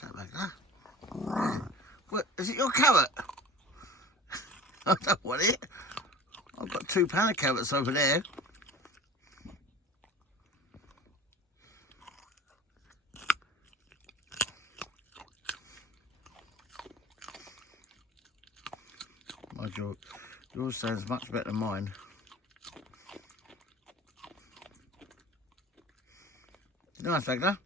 What's that like that? What, is it your carrot? I don't want it. I've got 2 pound of carrots over there. My joke. Yours sounds much better than mine. Nice, Ragnar.